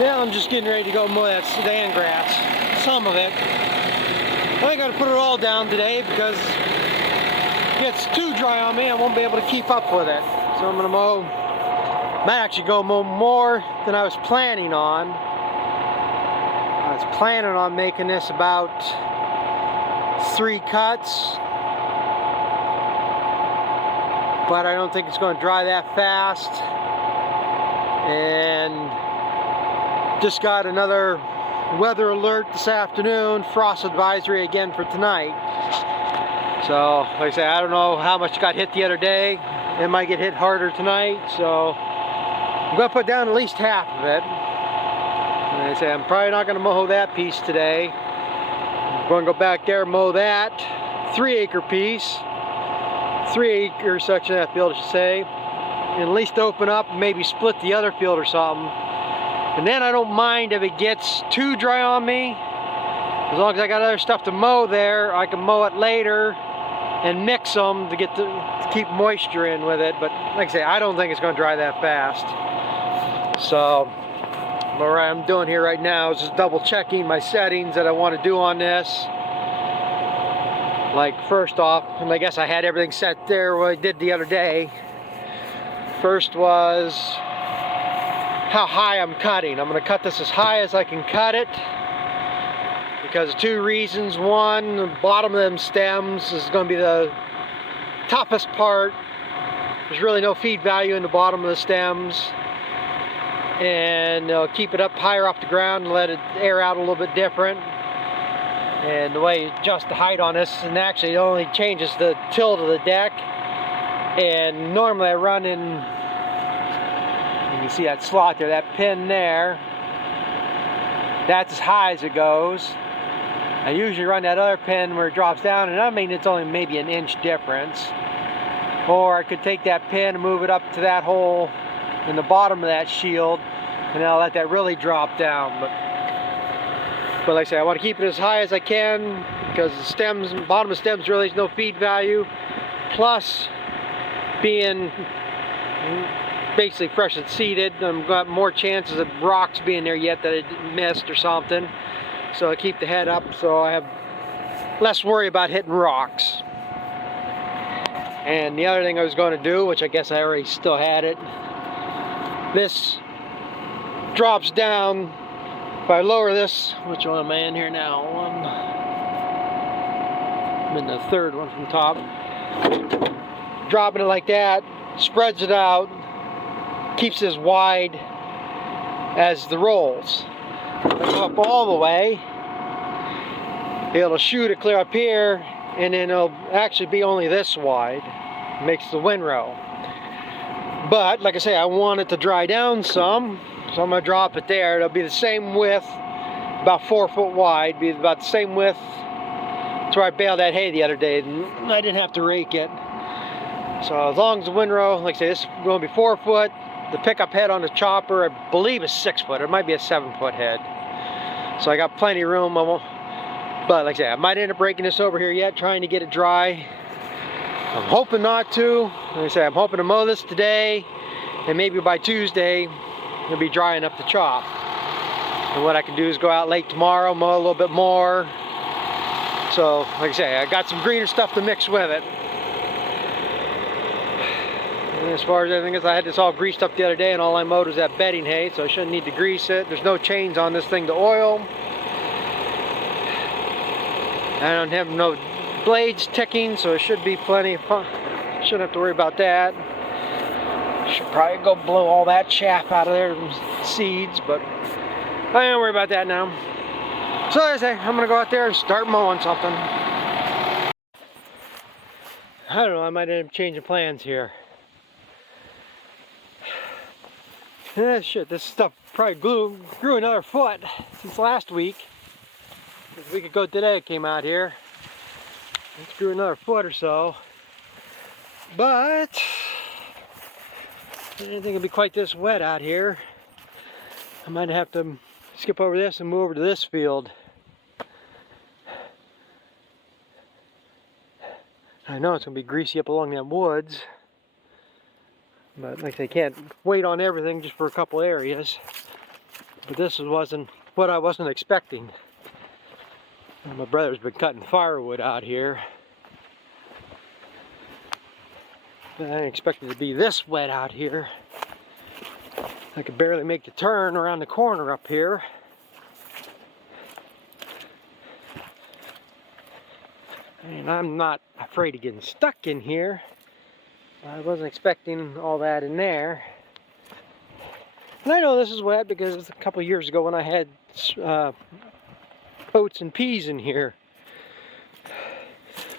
Yeah, I'm just getting ready to go mow that sedan grass. Some of it. I ain't gonna put it all down today because if it gets too dry on me, I won't be able to keep up with it. So I'm gonna mow. Might actually go mow more than I was planning on. I was planning on making this about 3 cuts, but I don't think it's going to dry that fast. And just got another weather alert this afternoon, frost advisory again for tonight. So, like I say, I don't know how much got hit the other day. It might get hit harder tonight, so I'm going to put down at least half of it. And I say I'm probably not going to mow that piece today. I'm going to go back there and mow that 3-acre piece, 3-acre section of that field, I should say, and at least open up and maybe split the other field or something. And then I don't mind if it gets too dry on me. As long as I got other stuff to mow there, I can mow it later and mix them to keep moisture in with it. But like I say, I don't think it's going to dry that fast. So what I'm doing here right now is just double checking my settings that I want to do on this. Like first off, and I guess I had everything set there what I did the other day. First was how high I'm cutting. I'm going to cut this as high as I can cut it because of 2 reasons. One, the bottom of them stems is going to be the toughest part. There's really no feed value in the bottom of the stems, and they'll keep it up higher off the ground and let it air out a little bit different. And the way you adjust the height on this, and actually it only changes the tilt of the deck. And normally I run in, you can see that slot there, that pin there, that's as high as it goes. I usually run that other pin where it drops down, and I mean it's only maybe an inch difference. Or I could take that pin and move it up to that hole in the bottom of that shield, and I'll let that really drop down. But like I say, I want to keep it as high as I can because the stems, bottom of the stems, really is no feed value. Plus, being basically fresh and seeded, I've got more chances of rocks being there yet that I missed or something. So I keep the head up so I have less worry about hitting rocks. And the other thing I was going to do, which I guess I already still had it, this drops down. If I lower this, which one am I in here now? I'm in the 3rd one from the top. Dropping it like that spreads it out, keeps it as wide as the rolls. If I go up all the way, it'll shoot it clear up here, and then it'll actually be only this wide. It makes the windrow. But like I say, I want it to dry down some, so I'm going to drop it there. It'll be the same width, about 4 foot wide, be about the same width. That's where I baled that hay the other day, and I didn't have to rake it. So as long as the windrow, like I say, this is going to be 4 foot. The pickup head on the chopper, I believe, is 6 foot. It might be a 7 foot head. So I got plenty of room. But like I say, I might end up breaking this over here yet, trying to get it dry. I'm hoping not to. Like I say, I'm hoping to mow this today, and maybe by Tuesday it'll be dry enough to chop. And what I can do is go out late tomorrow, mow a little bit more. So, like I say, I got some greener stuff to mix with it. And as far as everything else, I had this all greased up the other day, and all I mowed was that bedding hay, so I shouldn't need to grease it. There's no chains on this thing to oil. I don't have no blades ticking, so it should be plenty of fun. Shouldn't have to worry about that. Should probably go blow all that chaff out of there, seeds, but I don't worry about that now. So as I say, I'm gonna go out there and start mowing something. I don't know, I might end up changing plans here. Shit, this stuff probably grew another foot since last week. A week ago today it came out here. It grew another foot or so. But I didn't think it'd be quite this wet out here. I might have to skip over this and move over to this field. I know it's gonna be greasy up along them woods, but like they can't wait on everything just for a couple areas. But this wasn't what I wasn't expecting. My brother's been cutting firewood out here. But I didn't expect it to be this wet out here. I could barely make the turn around the corner up here. And I'm not afraid of getting stuck in here. I wasn't expecting all that in there. And I know this is wet because a couple of years ago when I had oats and peas in here,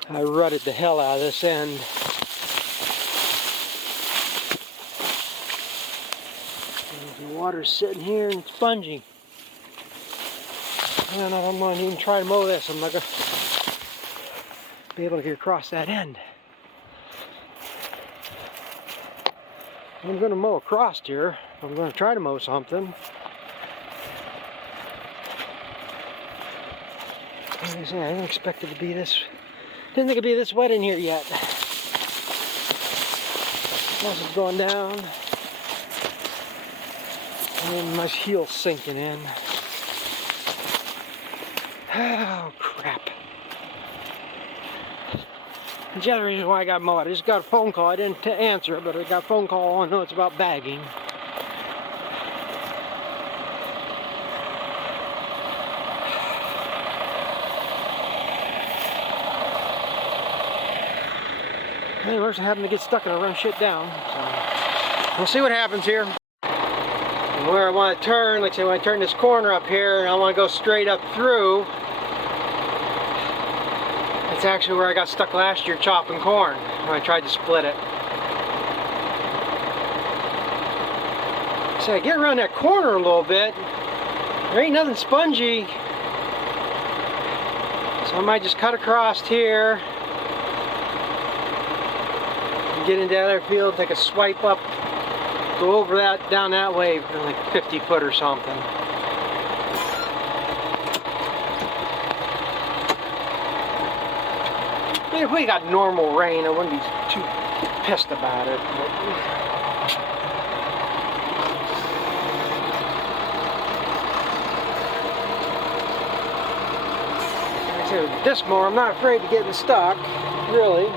I rutted the hell out of this end. And the water's sitting here and spongy. I don't know if I'm going to even try to mow this. I'm not going to be able to get across that end. I'm going to mow across here. I'm going to try to mow something. Like I say, I didn't expect it to be this. Didn't think it'd be this wet in here yet. Plus it's going down. And my heel's sinking in. Oh crap. That's the other reason why I got mowed. I just got a phone call. I didn't answer it, but I got a phone call. I know it's about bagging. Anyway, worse than having to get stuck and I run shit down. So we'll see what happens here. And where I want to turn, like I say, when I turn this corner up here, and I want to go straight up through. It's actually where I got stuck last year chopping corn when I tried to split it. So I get around that corner a little bit. There ain't nothing spongy. So I might just cut across here. And get into the other field, take a swipe up, go over that, down that way, like 50 foot or something. If we got normal rain, I wouldn't be too pissed about it. But like I said, with this mower, I'm not afraid of getting stuck, really.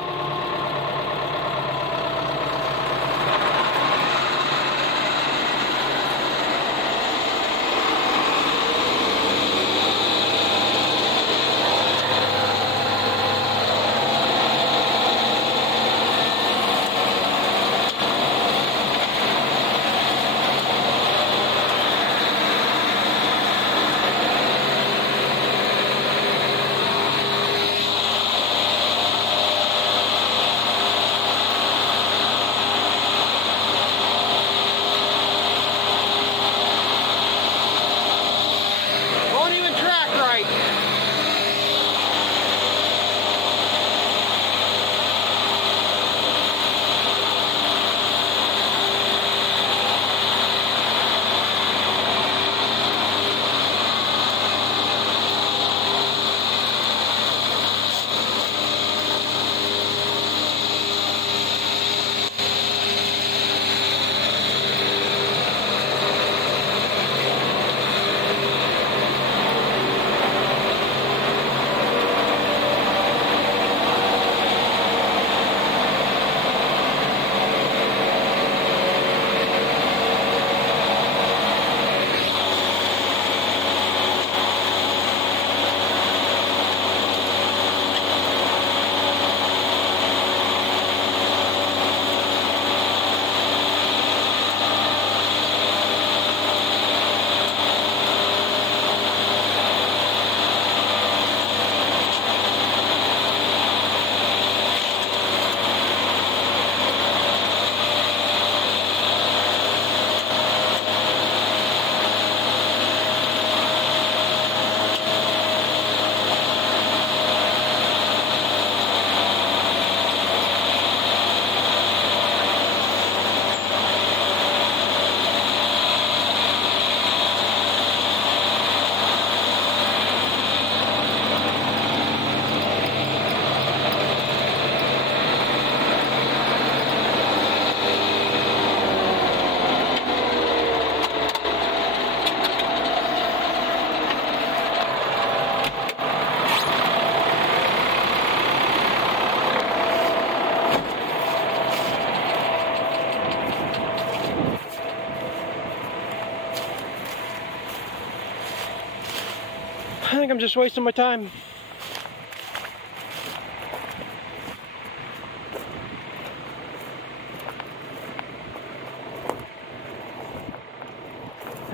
I think I'm just wasting my time.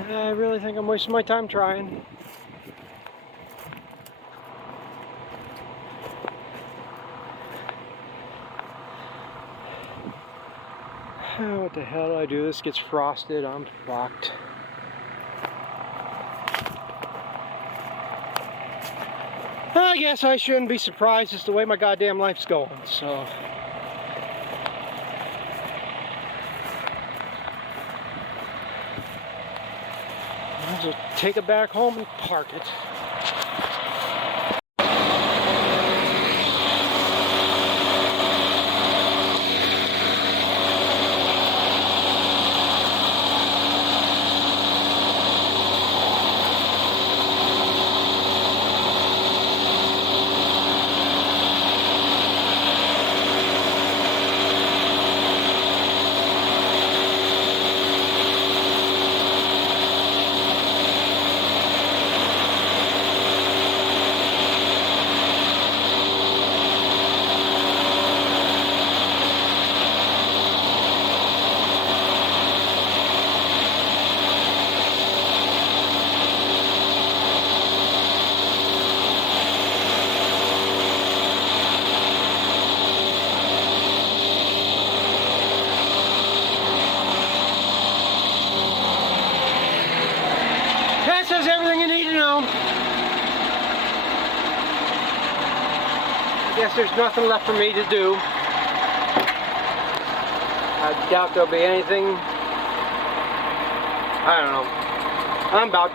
I really think I'm wasting my time trying. What the hell do I do? This gets frosted, I'm fucked. I guess I shouldn't be surprised. It's the way my goddamn life's going, so. I'll just take it back home and park it. That says everything you need to know. I guess there's nothing left for me to do. I doubt there'll be anything. I don't know. I'm about done.